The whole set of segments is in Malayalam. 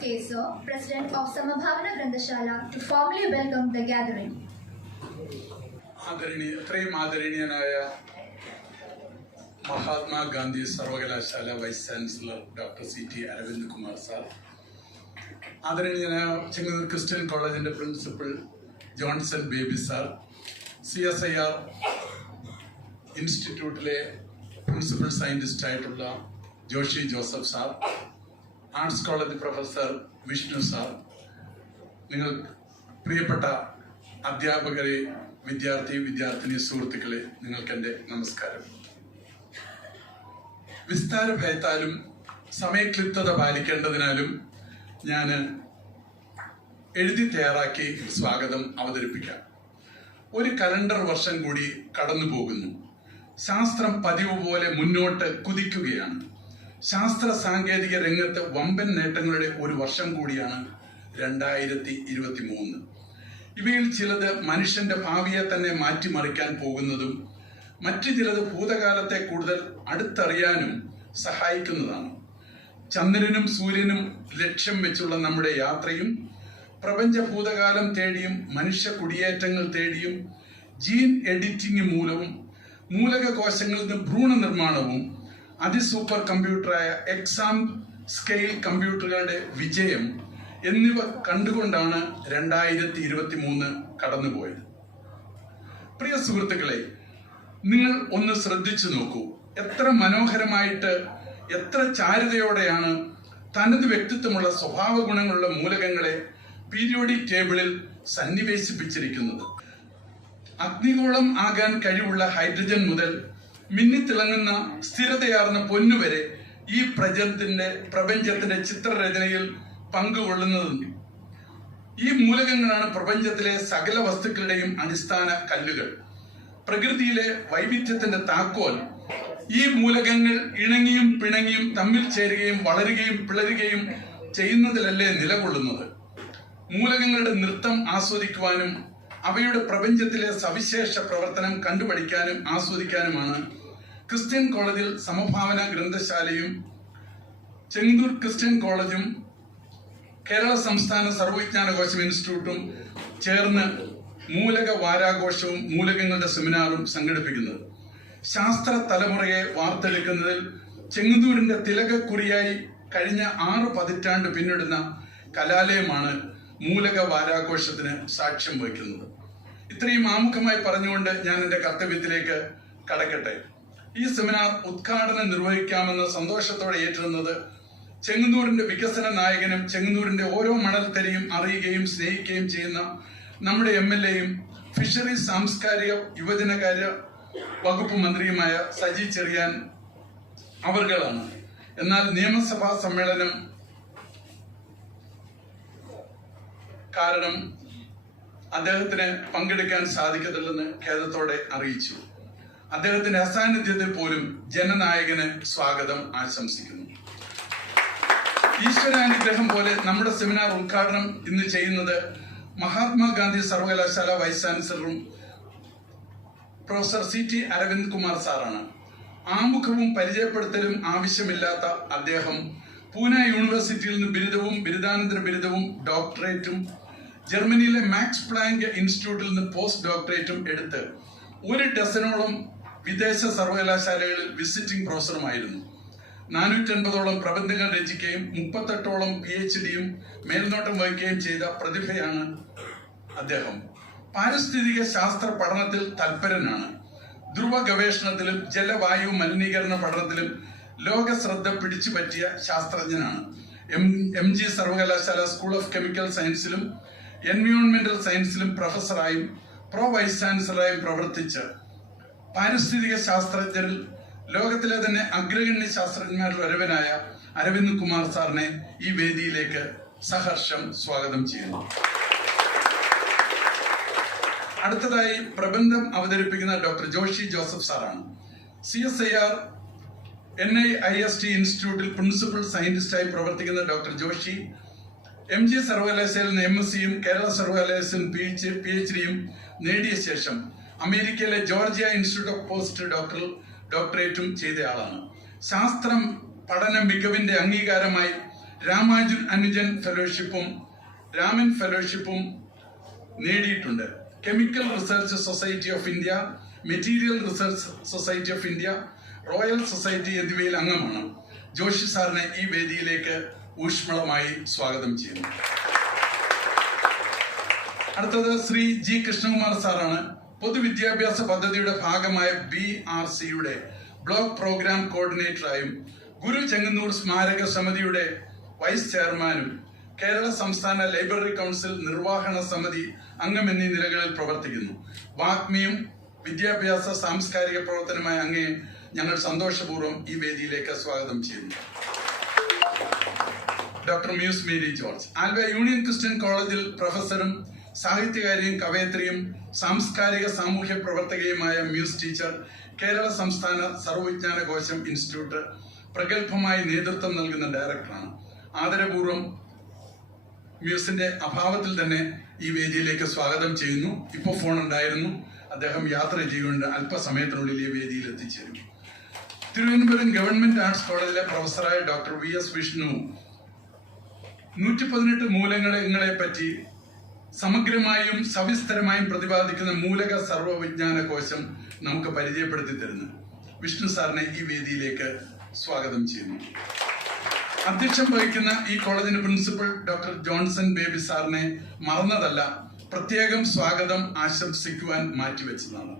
Keso, President of Samabhavana Grandashala, to formally welcome the gathering. ആദരണീയനായ മഹാത്മാഗാന്ധി സർവകലാശാല vice chancellor doctor CT Arvind Kumar sir, ആദരണീയനായ ചെങ്ങന്നൂർ ക്രിസ്ത്യൻ കോളേജിൻ്റെ principal Johnson Baby sir, CSIR ഇൻസ്റ്റിറ്റ്യൂട്ടിലെ പ്രിൻസിപ്പൽ സയൻറ്റിസ്റ്റായിട്ടുള്ള Joshi Joseph sir, arts college professor Vishnu sir, നിങ്ങൾ പ്രിയപ്പെട്ട അധ്യാപകരെ, വിദ്യാർത്ഥിനി സുഹൃത്തുക്കളെ, നിങ്ങൾക്കെൻ്റെ നമസ്കാരം. വിസ്താര ഭയത്താലും സമയക്ലിപ്തത പാലിക്കേണ്ടതിനാലും ഞാൻ എഴുതി തയ്യാറാക്കി സ്വാഗതം അവതരിപ്പിക്കാം. ഒരു കലണ്ടർ വർഷം കൂടി കടന്നു പോകുന്നു. ശാസ്ത്രം പതിവ് പോലെ മുന്നോട്ട് കുതിക്കുകയാണ്. ശാസ്ത്ര സാങ്കേതിക രംഗത്ത് വമ്പൻ നേട്ടങ്ങളുടെ ഒരു വർഷം കൂടിയാണ് 2023. ഇവയിൽ ചിലത് മനുഷ്യന്റെ ഭാവിയെ തന്നെ മാറ്റിമറിക്കാൻ പോകുന്നതും മറ്റു ചിലത് ഭൂതകാലത്തെ കൂടുതൽ അടുത്തറിയാനും സഹായിക്കുന്നതാണ്. ചന്ദ്രനും സൂര്യനും ലക്ഷ്യം വെച്ചുള്ള നമ്മുടെ യാത്രയും പ്രപഞ്ച ഭൂതകാലം തേടിയും മനുഷ്യ കുടിയേറ്റങ്ങൾ തേടിയും ജീൻ എഡിറ്റിംഗ് മൂലവും മൂലക കോശങ്ങളിൽ നിന്ന് ഭ്രൂണ നിർമ്മാണവും അതിസൂപ്പർ കമ്പ്യൂട്ടറായ എക്സാം സ്കെയിൽ കമ്പ്യൂട്ടറുകളുടെ വിജയം എന്നിവ കണ്ടുകൊണ്ടാണ് 2023 കടന്നുപോയത്. പ്രിയ സുഹൃത്തുക്കളെ, നിങ്ങൾ ഒന്ന് ശ്രദ്ധിച്ചു നോക്കൂ. എത്ര മനോഹരമായിട്ട്, എത്ര ചാരുതയോടെയാണ് തനത് വ്യക്തിത്വമുള്ള സ്വഭാവ ഗുണങ്ങളുള്ള മൂലകങ്ങളെ പീരിയോഡിക് ടേബിളിൽ സന്നിവേശിപ്പിച്ചിരിക്കുന്നത്. അഗ്നിഗോളം ആകാൻ കഴിവുള്ള ഹൈഡ്രജൻ മുതൽ മിന്നിത്തിളങ്ങുന്ന സ്ഥിരതയാർന്ന പൊന്നുവരെ ഈ പ്രപഞ്ചത്തിന്റെ ചിത്രരചനയിൽ പങ്കുകൊള്ളുന്നതുണ്ട്. ഈ മൂലകങ്ങളാണ് പ്രപഞ്ചത്തിലെ സകല വസ്തുക്കളുടെയും അടിസ്ഥാന കല്ലുകൾ. പ്രകൃതിയിലെ വൈവിധ്യത്തിന്റെ താക്കോൽ ഈ മൂലകങ്ങൾ ഇണങ്ങിയും പിണങ്ങിയും തമ്മിൽ ചേരുകയും വളരുകയും പിളരുകയും ചെയ്യുന്നതിലല്ലേ നിലകൊള്ളുന്നത്. മൂലകങ്ങളുടെ നൃത്തം ആസ്വദിക്കുവാനും അവയുടെ പ്രപഞ്ചത്തിലെ സവിശേഷ പ്രവർത്തനം കണ്ടുപഠിക്കാനും ആസ്വദിക്കാനുമാണ് ക്രിസ്ത്യൻ കോളേജിൽ സമഭാവന ഗ്രന്ഥശാലയും ചെങ്ങന്നൂർ ക്രിസ്ത്യൻ കോളേജും കേരള സംസ്ഥാന സർവ്വവിജ്ഞാനകോശം ഇൻസ്റ്റിറ്റ്യൂട്ടും ചേർന്ന് മൂലക വാരാഘോഷവും മൂലകങ്ങളുടെ സെമിനാറും സംഘടിപ്പിക്കുന്നത്. ശാസ്ത്ര തലമുറയെ വാർത്തെടുക്കുന്നതിൽ ചെങ്ങന്നൂരിന്റെ തിലകക്കുറിയായി കഴിഞ്ഞ 6 പതിറ്റാണ്ട് പിന്നിടുന്ന കലാലയമാണ് മൂലക വാരാഘോഷത്തിന് സാക്ഷ്യം വഹിക്കുന്നത്. ഇത്രയും ആമുഖമായി പറഞ്ഞുകൊണ്ട് ഞാൻ എൻ്റെ കർത്തവ്യത്തിലേക്ക് കടക്കട്ടെ. ഈ സെമിനാർ ഉദ്ഘാടനം നിർവഹിക്കാമെന്ന് സന്തോഷത്തോടെ ഏറ്റിരുന്നത് ചെങ്ങന്നൂരിന്റെ വികസന നായകനും ചെങ്ങന്നൂരിന്റെ ഓരോ മണൽത്തരിയും അറിയുകയും സ്നേഹിക്കുകയും ചെയ്യുന്ന നമ്മുടെ MLAയും ഫിഷറീസ് സാംസ്കാരിക യുവജനകാര്യ വകുപ്പ് മന്ത്രിയുമായ സജി ചെറിയാൻ അവർകളാണ്. എന്നാൽ നിയമസഭാ സമ്മേളനം കാരണം അദ്ദേഹത്തിന് പങ്കെടുക്കാൻ സാധിക്കത്തില്ലെന്ന് ഖേദത്തോടെ അറിയിച്ചു. അദ്ദേഹത്തിന്റെ അസാന്നിധ്യത്തിൽ പോലും ജനനായകന് സ്വാഗതം ആശംസിക്കുന്നു. ഈശ്വരാനുഗ്രഹം പോലെ നമ്മുടെ സെമിനാർ ഉദ്ഘാടനം ഇന്ന് ചെയ്യുന്നത് മഹാത്മാഗാന്ധി സർവകലാശാല വൈസ് ചാൻസലറും പ്രൊഫസർ CT അരവിന്ദ് കുമാർ സാറാണ്. ആമുഖവും പരിചയപ്പെടുത്തലും ആവശ്യമില്ലാത്ത അദ്ദേഹം പൂന യൂണിവേഴ്സിറ്റിയിൽ നിന്ന് ബിരുദവും ബിരുദാനന്തര ബിരുദവും ഡോക്ടറേറ്റും ജർമ്മനിയിലെ മാക്സ് പ്ലാങ്ക് ഇൻസ്റ്റിറ്റ്യൂട്ടിൽ നിന്ന് പോസ്റ്റ് ഡോക്ടറേറ്റും എടുത്ത് 1 ഡസനോളം വിദേശ സർവകലാശാലകളിൽ വിസിറ്റിംഗ് പ്രൊഫസറുമായിരുന്നു. 450ഓളം പ്രബന്ധങ്ങൾ രചിക്കുകയും 38ഓളം PhDയും മേൽനോട്ടം വഹിക്കുകയും ചെയ്ത പ്രതിഭയാണ് അദ്ദേഹം. പാരിസ്ഥിതിക ശാസ്ത്ര പഠനത്തിൽ തൽപരനാണ്. ധ്രുവ ഗവേഷണത്തിലും ജലവായു മലിനീകരണ പഠനത്തിലും ലോക ശ്രദ്ധ പിടിച്ചു പറ്റിയ ശാസ്ത്രജ്ഞനാണ്. MG സർവകലാശാല സ്കൂൾ ഓഫ് കെമിക്കൽ സയൻസിലും എൻവയോൺമെന്റൽ സയൻസിലും പ്രൊഫസറായും വൈസ് ചാൻസലറായും പ്രവർത്തിച്ച് പാരിസ്ഥിതിക ശാസ്ത്രജ്ഞരിൽ ലോകത്തിലെ തന്നെ അഗ്രഗണ്യ ശാസ്ത്രജ്ഞന്മാരിൽ ഒരുവനായ അരവിന്ദ് കുമാർ സാറിനെ ഈ വേദിയിലേക്ക് സഹർഷം സ്വാഗതം ചെയ്യുന്നു. അടുത്തതായി പ്രബന്ധം അവതരിപ്പിക്കുന്ന ഡോക്ടർ ജോഷി ജോസഫ് സാറാണ്. CSIR NIST ഇൻസ്റ്റിറ്റ്യൂട്ടിൽ പ്രിൻസിപ്പൽ സയന്റിസ്റ്റായി പ്രവർത്തിക്കുന്ന ഡോക്ടർ ജോഷി MG സർവകലാശാലയിൽ നിന്ന് MScയും കേരള സർവകലാശാലയിൽ PhDയും നേടിയ ശേഷം അമേരിക്കയിലെ ജോർജിയ ഇൻസ്റ്റിറ്റ്യൂട്ട് ഓഫ് പോസ്റ്റ് ഡോക്ടറേറ്റും ചെയ്തയാളാണ്. ശാസ്ത്രം പഠന മികവിന്റെ അംഗീകാരമായി രാമാനുജൻ അനുജൻ ഫെലോഷിപ്പും രാമൻ ഫെലോഷിപ്പും നേടിയിട്ടുണ്ട്. Chemical research society of India, material research society of India, royal society എന്നിവയിൽ അംഗമാണ്. ജോഷി സാറിനെ ഈ വേദിയിലേക്ക് ഊഷ്മളമായി സ്വാഗതം ചെയ്യുന്നു. അടുത്തത് ശ്രീ ജി കൃഷ്ണകുമാർ സാറാണ്. പൊതുവിദ്യാഭ്യാസ പദ്ധതിയുടെ ഭാഗമായ BRCയുടെ ബ്ലോക്ക് പ്രോഗ്രാം കോർഡിനേറ്ററായും ഗുരു ചെങ്ങന്നൂർ സ്മാരക സമിതിയുടെ വൈസ് ചെയർമാനും കേരള സംസ്ഥാന ലൈബ്രറി കൗൺസിൽ നിർവഹണ സമിതി അംഗം എന്നീ നിലകളിൽ പ്രവർത്തിക്കുന്നു. വാഗ്മിയും വിദ്യാഭ്യാസ സാംസ്കാരിക പ്രവർത്തനമായ അങ്ങേ ഞങ്ങൾ സന്തോഷപൂർവ്വം ഈ വേദിയിലേക്ക് സ്വാഗതം ചെയ്യുന്നു. Doctor muse Mary George, Alva union Christian കോളേജിൽ പ്രൊഫസറും സാഹിത്യകാരിയും കവയത്രിയും സാംസ്കാരിക സാമൂഹ്യ പ്രവർത്തകയുമായ മ്യൂസ് ടീച്ചർ, കേരള സംസ്ഥാന സർവ്വവിജ്ഞാന കോശം ഇൻസ്റ്റിറ്റ്യൂട്ട് പ്രഗത്ഭമായി നേതൃത്വം നൽകുന്ന ഡയറക്ടറാണ്. ആദരപൂർവ്വം മ്യൂസിന്റെ അഭാവത്തിൽ തന്നെ ഈ വേദിയിലേക്ക് സ്വാഗതം ചെയ്യുന്നു. ഇപ്പോൾ ഫോൺ ഉണ്ടായിരുന്നു, അദ്ദേഹം യാത്ര ചെയ്യുകൊണ്ട് അല്പസമയത്തിനുള്ളിൽ ഈ വേദിയിൽ എത്തിച്ചേരും. തിരുവനന്തപുരം ഗവൺമെന്റ് ആർട്സ് കോളേജിലെ പ്രൊഫസറായ ഡോക്ടർ VS വിഷ്ണു 118 മൂലകങ്ങളെ പറ്റി സമഗ്രമായും സവിസ്തരമായും പ്രതിപാദിക്കുന്ന മൂലക സർവ്വവിജ്ഞാന കോശം നമുക്ക് പരിചയപ്പെടുത്തി തരുന്നു. വിഷ്ണു സാറിനെ ഈ വേദിയിലേക്ക് സ്വാഗതം ചെയ്യുന്നു. അധ്യക്ഷം വഹിക്കുന്ന ഈ കോളേജിന്റെ പ്രിൻസിപ്പൽ ഡോക്ടർ ജോൺസൺ ബേബി സാറിനെ മറന്നതല്ല, പ്രത്യേകം സ്വാഗതം ആശംസിക്കുവാൻ മാറ്റിവെച്ചതാണ്.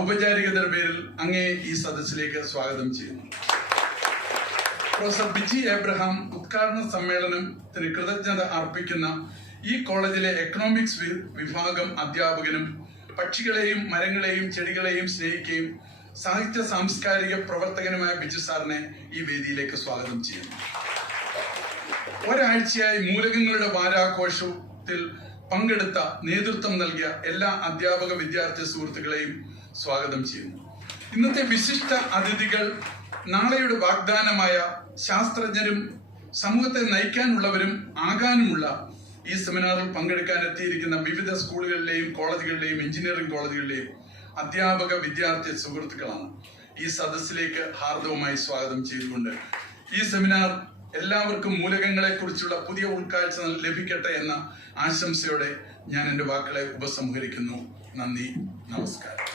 ഔപചാരികതയുടെ പേരിൽ അങ്ങേ ഈ സദസ്സിലേക്ക് സ്വാഗതം ചെയ്യുന്നു. പ്രൊഫസർ ബിജി എബ്രഹാം ഉദ്ഘാടന സമ്മേളനത്തിന് കൃതജ്ഞത അർപ്പിക്കുന്ന ഈ കോളേജിലെ എക്കണോമിക്സ് വിഭാഗം അധ്യാപകനും പക്ഷികളെയും മരങ്ങളെയും ചെടികളെയും സ്നേഹിക്കുകയും സാഹിത്യ സാംസ്കാരിക പ്രവർത്തകനുമായ ബിജു സാറിനെ ഈ വേദിയിലേക്ക് സ്വാഗതം ചെയ്യുന്നു. ഒരാഴ്ചയായി മൂലകങ്ങളുടെ വാരാഘോഷത്തിൽ പങ്കെടുത്ത നേതൃത്വം നൽകിയ എല്ലാ അധ്യാപക വിദ്യാർത്ഥി സുഹൃത്തുക്കളെയും സ്വാഗതം ചെയ്യുന്നു. ഇന്നത്തെ വിശിഷ്ട അതിഥികൾ നാളെയുടെ വാഗ്ദാനമായ ശാസ്ത്രജ്ഞരും സമൂഹത്തെ നയിക്കാനുള്ളവരും ആകാനുമുള്ള ഈ സെമിനാറിൽ പങ്കെടുക്കാൻ എത്തിയിരിക്കുന്ന വിവിധ സ്കൂളുകളിലെയും കോളേജുകളിലെയും എഞ്ചിനീയറിംഗ് കോളേജുകളിലെയും അധ്യാപക വിദ്യാർത്ഥി സുഹൃത്തുക്കളാണ്. ഈ സദസ്സിലേക്ക് ഹാർദവമായി സ്വാഗതം ചെയ്തുകൊണ്ട് ഈ സെമിനാർ എല്ലാവർക്കും മൂലകങ്ങളെ കുറിച്ചുള്ള പുതിയ ഉൾക്കാഴ്ച ലഭിക്കട്ടെ എന്ന ആശംസയോടെ ഞാൻ എൻ്റെ വാക്കുകളെ ഉപസംഹരിക്കുന്നു. നന്ദി, നമസ്കാരം.